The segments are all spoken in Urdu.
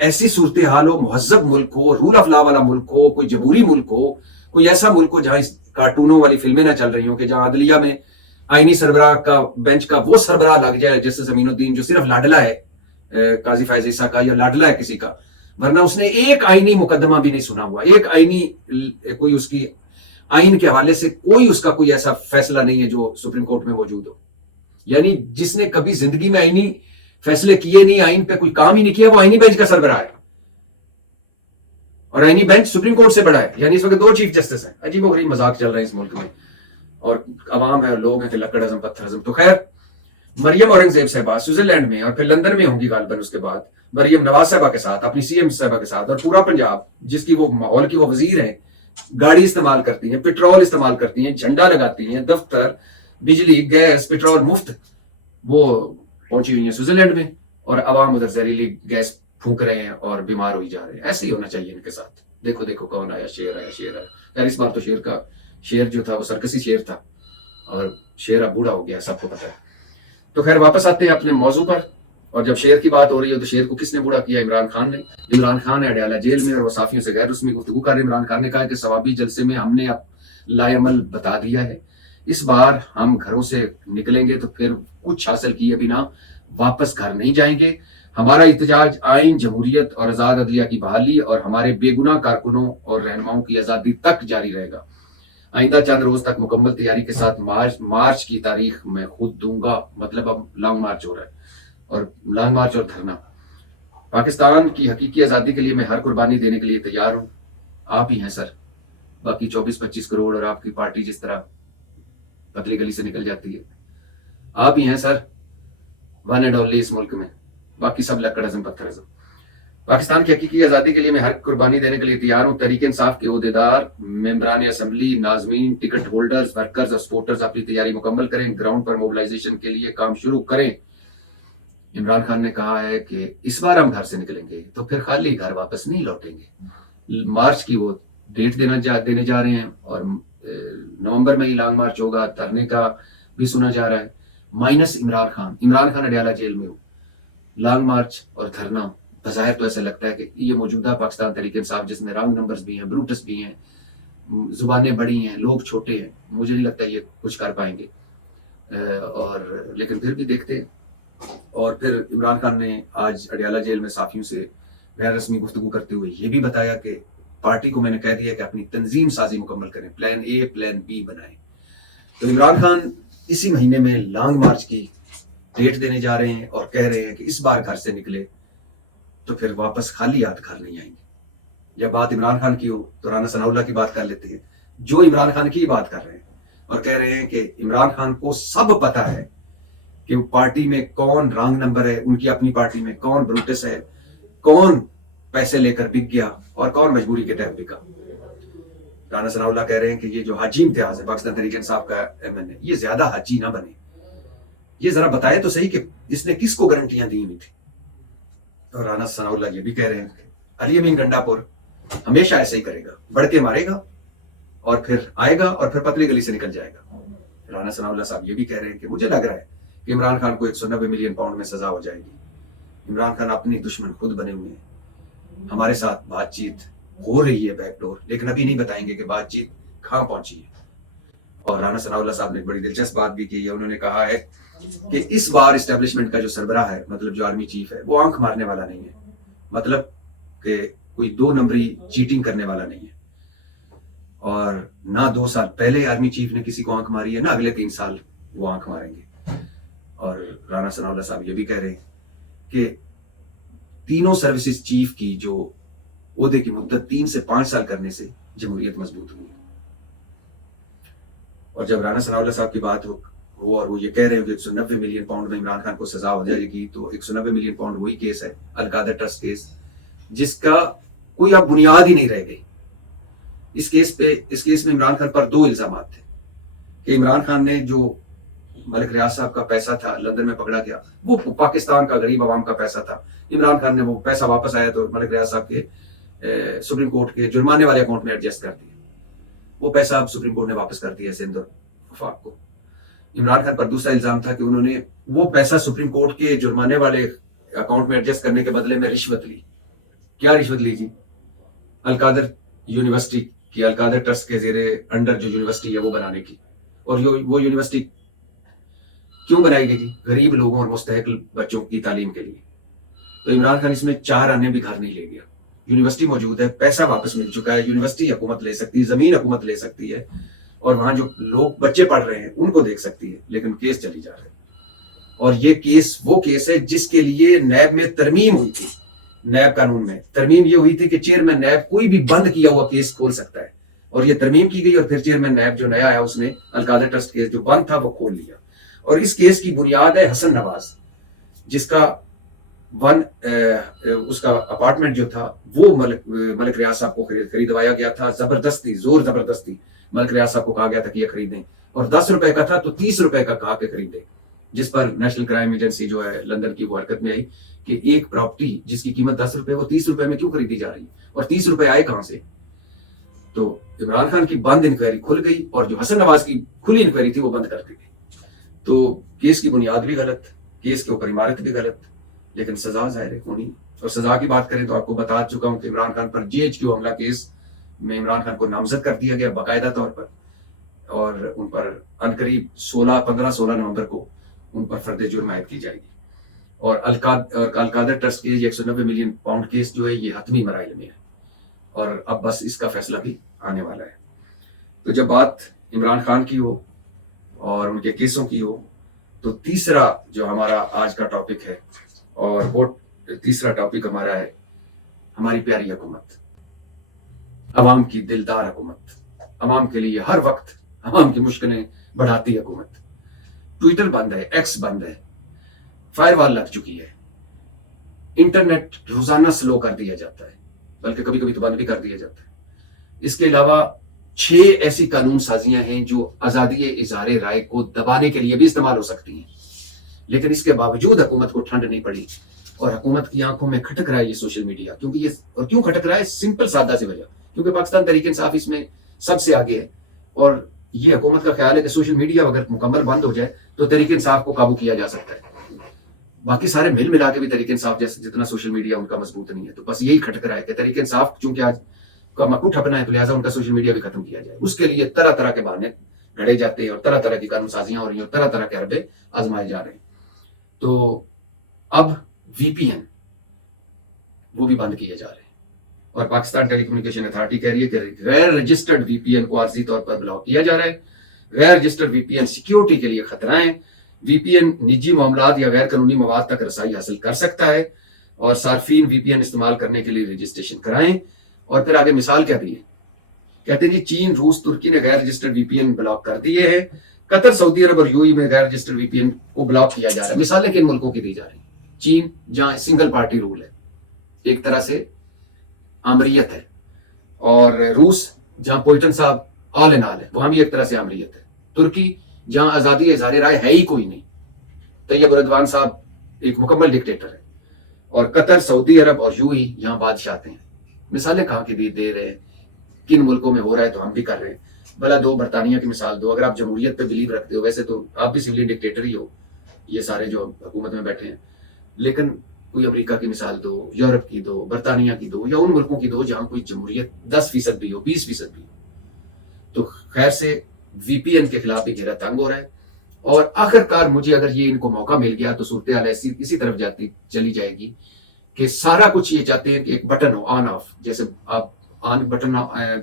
ایسی صورتحال ہو, مہذب ملک ہو, رول آف لا والا ملک ہو, کوئی جمہوری ملک ہو, کوئی ایسا ملک ہو جہاں کارٹونوں والی فلمیں نہ چل رہی ہوں, کہ جہاں عدلیہ میں آئینی سربراہ کا بینچ کا وہ سربراہ لگ جائے جیسے زمین الدین, جو صرف لاڈلا ہے قاضی فائز عیسیٰ کا, یا لاڈلا ہے کسی کا, ورنہ اس نے ایک آئینی مقدمہ بھی نہیں سنا ہوا, ایک آئینی کوئی اس کی آئین کے حوالے سے کوئی اس کا کوئی ایسا فیصلہ نہیں ہے جو سپریم کورٹ میں موجود ہو. یعنی جس نے کبھی زندگی میں آئینی فیصلے کیے نہیں, آئین پہ کوئی کام ہی نہیں کیا, وہ آئینی بینچ کا سربراہ ہے, اور آئینی بینچ سپریم کورٹ سے بڑا ہے. یعنی اس وقت 2 چیف جسٹس ہیں. عجیب و غریب مذاق چل رہے ہیں اس ملک میں, اور عوام ہے, لوگ ہیں کہ لکڑ ازم پتھر ازم. تو خیر, مریم اورنگزیب صاحبہ سوئٹزرلینڈ میں اور پھر لندن میں ہوں گی غالباً, اس کے بعد مریم نواز صاحبہ کے ساتھ, اپنی سی ایم صاحبہ کے ساتھ, اور پورا پنجاب جس کی وہ ماحول کی وہ وزیر ہیں, گاڑی استعمال کرتی ہیں, پیٹرول استعمال کرتی ہیں, جھنڈا لگاتی ہیں, دفتر, بجلی, گیس, پیٹرول مفت, وہ پہنچی ہوئی ہیں سوئٹزرلینڈ میں, اور عوام ادھر زہریلی گیس پھونک رہے ہیں اور بیمار ہوئی جا رہے ہیں. ایسے ہی ہونا چاہیے ان کے ساتھ. دیکھو دیکھو کون آیا, شیر آیا, شیر آیا. یار اس بار تو شیر جو تھا وہ سرکسی شیر تھا, اور شیر اب بوڑھا ہو گیا, سب کو پتا ہے. تو خیر واپس آتے ہیں اپنے موضوع پر, اور جب شیر کی بات ہو رہی ہے تو شیر کو کس نے بوڑھا کیا؟ عمران خان نے. عمران خان ہے اڈیالہ جیل میں, اور وہ صحافیوں سے غیر رسمی گفتگو کر رہے. عمران خان نے کہا کہ ثوابی جلسے میں ہم نے اب لائے عمل بتا دیا ہے, اس بار ہم گھروں سے نکلیں گے تو پھر کچھ حاصل کیے بنا واپس گھر نہیں جائیں گے. ہمارا احتجاج آئین, جمہوریت اور آزاد عدلیہ کی بحالی اور ہمارے بے گناہ کارکنوں اور رہنماؤں کی آزادی تک جاری رہے گا. آئندہ چند روز تک مکمل تیاری کے ساتھ مارچ کی تاریخ میں خود دوں گا. مطلب اب لانگ مارچ ہو رہا ہے, اور لانگ مارچ اور دھرنا. پاکستان کی حقیقی آزادی کے لیے میں ہر قربانی دینے کے لیے تیار ہوں. آپ ہی ہیں سر, باقی 24-25 کروڑ اور آپ کی پارٹی جس طرح پتلی گلی سے نکل جاتی ہے, آپ ہی ہیں سر ون اینڈ اونلی اس ملک میں, باقی سب لکڑ ازم پتھر ازم. پاکستان کی حقیقی آزادی کے لیے میں ہر قربانی دینے کے لیے تیار ہوں. تحریک انصاف کے عہدیدار, ممبران اسمبلی, ناظمین, ٹکٹ ہولڈرز, ورکرز اور سپورٹرز اپنی تیاری مکمل کریں. گراؤنڈ پر موبلائزیشن کے لیے کام شروع کریں. عمران خان نے کہا ہے کہ اس بار ہم گھر سے نکلیں گے تو پھر خالی گھر واپس نہیں لوٹیں گے. مارچ کی وہ ڈیٹ دینے جا رہے ہیں, اور نومبر میں ہی لانگ مارچ ہوگا. دھرنے کا بھی سنا جا رہا ہے, مائنس عمران خان اڈیالہ جیل میں ہو. لانگ مارچ اور دھرنا بظاہر تو ایسا لگتا ہے کہ یہ موجودہ پاکستان تحریک انصاف, جس میں رانگ نمبرز بھی ہیں, بروٹس بھی ہیں, زبانیں بڑی ہیں, لوگ چھوٹے ہیں, مجھے نہیں لگتا یہ کچھ کر پائیں گے. اور لیکن پھر بھی دیکھتے ہیں. اور پھر عمران خان نے آج اڈیالہ جیل میں صحافیوں سے غیر رسمی گفتگو کرتے ہوئے یہ بھی بتایا کہ پارٹی کو میں نے کہہ دیا کہ اپنی تنظیم سازی مکمل کریں, پلان اے پلان بی بنائیں. تو عمران خان اسی مہینے میں لانگ مارچ کی ڈیٹ دینے جا رہے ہیں, اور کہہ رہے ہیں کہ اس بار گھر سے نکلے تو پھر واپس خالی ہاتھ گھر نہیں آئیں گے. یا بات عمران خان کی ہو تو رانا ثناء اللہ کی بات کر لیتے ہیں, جو عمران خان کی بات کر رہے ہیں, اور کہہ رہے ہیں کہ عمران خان کو سب پتا ہے کہ پارٹی میں کون رانگ نمبر ہے, ان کی اپنی پارٹی میں کون بروٹس ہے, کون پیسے لے کر بک گیا اور کون مجبوری کے تحت بکا. رانا ثناء اللہ کہہ رہے ہیں کہ یہ جو حاجی امتیاز ہے پاکستان تحریک انصاف کا MN ہے, یہ زیادہ حاجی نہ بنے. یہ ذرا بتائے تو صحیح کہ اس نے کس کو گارنٹیاں دی ہوئی تھی. اور رانا ثناء اللہ یہ بھی کہہ رہے ہیں کہ علی امین گنڈا پور ہمیشہ ایسے ہی کرے گا, بڑھ کے مارے گا اور پھر آئے گا اور پھر پتلی گلی سے نکل جائے گا. رانا ثناء اللہ صاحب یہ بھی کہہ رہے ہیں کہ مجھے لگ رہا ہے کہ عمران خان کو 190 ملین پاؤنڈ میں سزا ہو جائے گی. عمران خان اپنی دشمن خود بنے ہوئے ہیں. ہمارے ساتھ بات چیت ہو رہی ہے بیک ڈور, لیکن ابھی نہیں بتائیں گے کہ بات چیت کہاں پہنچی ہے. اور رانا ثناء اللہ صاحب نے ایک بڑی دلچسپ بات بھی کی ہے. انہوں نے کہا ہے کہ اس بار اسٹیبلشمنٹ کا جو سربراہ ہے, مطلب جو آرمی چیف ہے, وہ آنکھ مارنے والا نہیں ہے. مطلب کہ کوئی 2 نمبری چیٹنگ کرنے والا نہیں ہے. اور نہ 2 سال پہلے آرمی چیف نے کسی کو آنکھ ماری ہے, نہ اگلے 3 سال وہ آنکھ ماریں گے. اور رانا ثناء اللہ صاحب یہ بھی کہہ رہے ہیں کہ تینوں سروسز چیف کی جو عہدے کی مدت 3 سے 5 سال کرنے سے جمہوریت مضبوط ہوئی. اور جب رانا ثناء اللہ صاحب کی بات ہو اور وہ یہ کہہ رہے ہیں کہ 190 ملین پاؤنڈ میں عمران خان کو سزا ہو جائے گی, تو 190 ملین پاؤنڈ وہی کیس ہے, القادر ٹرسٹ کیس, جس کا کوئی اب بنیاد ہی نہیں رہ گئی. اس کیس میں عمران خان پر 2 الزامات تھے کہ عمران خان نے جو ملک ریاض صاحب کا پیسہ تھا لندن میں پکڑا گیا, وہ پاکستان کا غریب عوام کا پیسہ تھا. عمران خان نے وہ پیسہ واپس آیا تو ملک ریاض صاحب کے سپریم کورٹ کے جرمانے والے اکاؤنٹ میں ایڈجسٹ کر دیا. وہ پیسہ اب سپریم کورٹ نے واپس کر دیا سندھ اور وفاق کو. عمران خان پر دوسرا الزام تھا کہ انہوں نے وہ پیسہ سپریم کورٹ کے جرمانے والے اکاؤنٹ میں ایڈجسٹ کرنے کے بدلے میں رشوت لی. کیا رشوت لی جی؟ القادر یونیورسٹی کی، القادر ٹرسٹ کے زیر انڈر جو یونیورسٹی ہے وہ بنانے کی. اور وہ یونیورسٹی کیوں بنائی گئی جی؟ غریب لوگوں اور مستحق بچوں کی تعلیم کے لیے. تو عمران خان اس میں 4 آنے بھی گھر نہیں لے گیا. یونیورسٹی موجود ہے، پیسہ واپس مل چکا ہے، یونیورسٹی حکومت لے سکتی ہے، زمین حکومت لے سکتی ہے، اور وہاں جو لوگ بچے پڑھ رہے ہیں ان کو دیکھ سکتی ہے، لیکن کیس چلی جا رہے ہیں. اور یہ کیس وہ کیس ہے جس کے لیے نیب میں ترمیم ہوئی تھی. نیب قانون میں ترمیم یہ ہوئی تھی کہ چیئرمین نیب کوئی بھی بند کیا ہوا کیس کھول سکتا ہے، اور یہ ترمیم کی گئی، اور پھر چیئرمین نیب جو نیا آیا اس نے القادر ٹرسٹ کیس جو بند تھا وہ کھول لیا. اور اس کیس کی بنیاد ہے حسن نواز، جس کا اس کا اپارٹمنٹ جو تھا وہ ملک ریاض صاحب کو خریدوایا گیا تھا. زبردستی، زور زبردستی ملک ریاض صاحب کو کہا گیا تھا کہ یہ خریدیں، اور 10 روپے کا تھا تو 30 روپے کا کہا کہ خریدیں. جس پر نیشنل کرائم ایجنسی جو ہے لندن کی وہ حرکت میں آئی کہ ایک پراپرٹی جس کی قیمت 10 روپے وہ 30 روپے میں کیوں خریدی جا رہی ہے، اور 30 روپے آئے کہاں سے؟ تو عمران خان کی بند انکوائری کھل گئی، اور جو حسن نواز کی کھلی انکوائری تھی وہ بند کر دی گئی. تو کیس کی بنیاد بھی غلط، کیس کے اوپر عمارت بھی غلط، لیکن سزا ظاہر ہے ہونی. اور سزا کی بات کریں تو آپ کو بتا چکا ہوں کہ عمران خان پر GHQ حملہ کیس میں عمران خان کو نامزد کر دیا گیا باقاعدہ طور پر، اور ان پر عنقریب 15-16 نومبر کو ان پر فرد جرم عائد کی جائے گی. اور Al Qadir trust case 190 million pound case جو ہے یہ حتمی مراحل میں ہے، اور اب بس اس کا فیصلہ بھی آنے والا ہے. تو جب بات عمران خان کی ہو اور ان کے کیسوں کی ہو، تو تیسرا جو ہمارا آج کا ٹاپک ہے، اور وہ تیسرا ٹاپک ہمارا ہے ہماری پیاری حکومت، عوام کی دلدار حکومت، عوام کے لیے ہر وقت عوام کی مشکلیں بڑھاتی حکومت. ٹویٹر بند ہے، ایکس بند ہے، فائر وال لگ چکی ہے، انٹرنیٹ روزانہ سلو کر دیا جاتا ہے، بلکہ کبھی کبھی تو بند بھی کر دیا جاتا ہے. اس کے علاوہ 6 ایسی قانون سازیاں ہیں جو آزادی اظہار رائے کو دبانے کے لیے بھی استعمال ہو سکتی ہیں، لیکن اس کے باوجود حکومت کو ٹھنڈ نہیں پڑی، اور حکومت کی آنکھوں میں کھٹک رہا ہے یہ سوشل میڈیا. کیونکہ یہ اور کیوں کھٹک رہا ہے؟ سمپل سادہ سی وجہ، کیونکہ پاکستان تحریک انصاف اس میں سب سے آگے ہے، اور یہ حکومت کا خیال ہے کہ سوشل میڈیا اگر مکمل بند ہو جائے تو تحریک انصاف کو قابو کیا جا سکتا ہے. باقی سارے مل ملا کے بھی تحریک انصاف جیسے جتنا سوشل میڈیا ان کا مضبوط نہیں ہے. تو بس یہی کھٹک رہا ہے کہ تحریک انصاف چونکہ آج کا مکو ٹھپنا ہے، تو لہٰذا ان کا سوشل میڈیا بھی ختم کیا جائے. اس کے لیے طرح طرح کے بہانے گھڑے جاتے ہیں، اور طرح طرح کی قانون سازیاں ہو رہی ہیں، اور طرح طرح کے حربے آزمائے جا رہے ہیں. تو اب VPN وہ بھی بند کیے جا رہے ہیں، اور پاکستان ٹیلی کمیونیکیشن اتھارٹی کہہ رہی ہے کہ غیر رجسٹرڈ VPN کو عارضی طور پر بلاک کیا جا رہا ہے. غیر رجسٹرڈ VPN سیکیورٹی کے لیے خطرہ ہیں. VPN نجی معاملات یا غیر قانونی مواد تک رسائی حاصل کر سکتا ہے، اور صارفین VPN استعمال کرنے کے لیے رجسٹریشن کرائیں. اور پھر آگے مثال کیا دی ہے، کہتے ہیں جی چین، روس، ترکی نے غیر رجسٹرڈ VPN بلاک کر دیے ہیں. قطر، سعودی عرب اور UAE میں غیر رجسٹرڈ VPN کو بلاک کیا جا رہا ہے. مثالیں کن ملکوں کی دی جا رہی ہیں؟ چین جہاں سنگل پارٹی رول ہے، ایک طرح سے آمریت ہے، اور روس جہاں پوئٹن صاحب آل ان آل ہے، وہاں بھی ایک طرح سے آمریت ہے. ترکی جہاں آزادی اظہار رائے ہے ہی کوئی نہیں، طیب اردوان صاحب ایک مکمل ڈکٹیٹر ہے. اور قطر، سعودی عرب اور UAE یہاں بادشاہتے ہیں. مثالیں کہاں کی دے رہے ہیں، کن ملکوں میں ہو رہا ہے تو ہم بھی کر رہے ہیں. بھلا دو برطانیہ کی مثال دو، اگر آپ جمہوریت پہ بلیو رکھتے ہو، ویسے تو آپ بھی سویلین ڈکٹیٹر ہی ہو، یہ سارے جو حکومت میں بیٹھے ہیں، لیکن کوئی امریکہ کی مثال دو، یورپ کی دو، برطانیہ کی دو، یا ان ملکوں کی دو جہاں کوئی جمہوریت 10% بھی ہو، 20% بھی ہو. تو خیر سے VPN کے خلاف بھی گھیرا تنگ ہو رہا ہے. اور آخر کار مجھے اگر یہ ان کو موقع مل گیا تو صورتحال اسی طرف چلی جائے گی کہ سارا کچھ یہ چاہتے ہیں کہ ایک بٹن ہو آن آف، جیسے آپ آن بٹن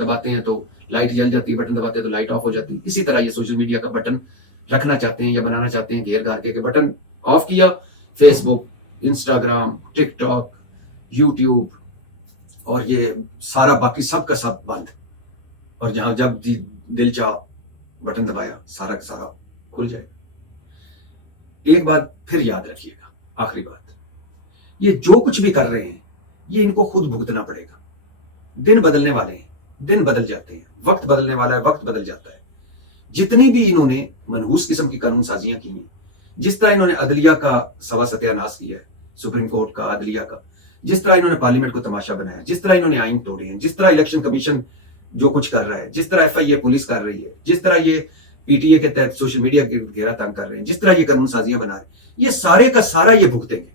دباتے ہیں تو لائٹ جل جاتی ہے، بٹن دباتے ہیں تو لائٹ آف ہو جاتی ہے. اسی طرح یہ سوشل میڈیا کا بٹن رکھنا چاہتے ہیں یا بنانا چاہتے ہیں گھیر گھار کے، کہ بٹن آف کیا، فیس بک، انسٹاگرام، ٹک ٹاک، یوٹیوب اور یہ سارا باقی سب کا سب بند، اور جہاں جب دل چاہ بٹن دبایا سارا کا سارا کھل جائے. ایک بات پھر یاد رکھیے گا، آخری بات، یہ جو کچھ بھی کر رہے ہیں یہ ان کو خود بھگتنا پڑے گا. دن بدلنے والے ہیں، دن بدل جاتے ہیں، وقت بدلنے والا ہے، وقت بدل جاتا ہے. جتنی بھی انہوں نے منحوس قسم کی قانون سازیاں کی ہیں، جس طرح انہوں نے عدلیہ کا سوا ستیہ ناش کیا ہے، سپریم کورٹ کا، عدلیہ کا، جس طرح انہوں نے پارلیمنٹ کو تماشا بنایا، جس طرح انہوں نے آئین توڑے ہیں، جس طرح الیکشن کمیشن جو کچھ کر رہا ہے، جس طرح FIA پولیس کر رہی ہے، جس طرح یہ PTA کے تحت سوشل میڈیا کے گھیرا تنگ کر رہے ہیں، جس طرح یہ قانون سازیاں بنا رہے ہیں، یہ سارے کا سارا یہ بھگتیں گے.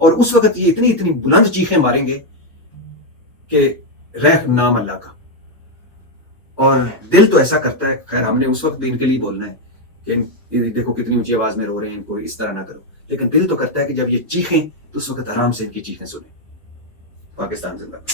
اور اس وقت یہ اتنی بلند چیخیں ماریں گے کہ رہ نام اللہ کا، اور دل تو ایسا کرتا ہے. خیر ہم نے اس وقت بھی ان کے لیے بولنا ہے کہ دیکھو کتنی اونچی آواز میں رو رہے ہیں، ان کو اس طرح نہ کرو، لیکن دل تو کرتا ہے کہ جب یہ چیخیں تو اس وقت آرام سے ان کی چیخیں سنیں. پاکستان زندہ باد.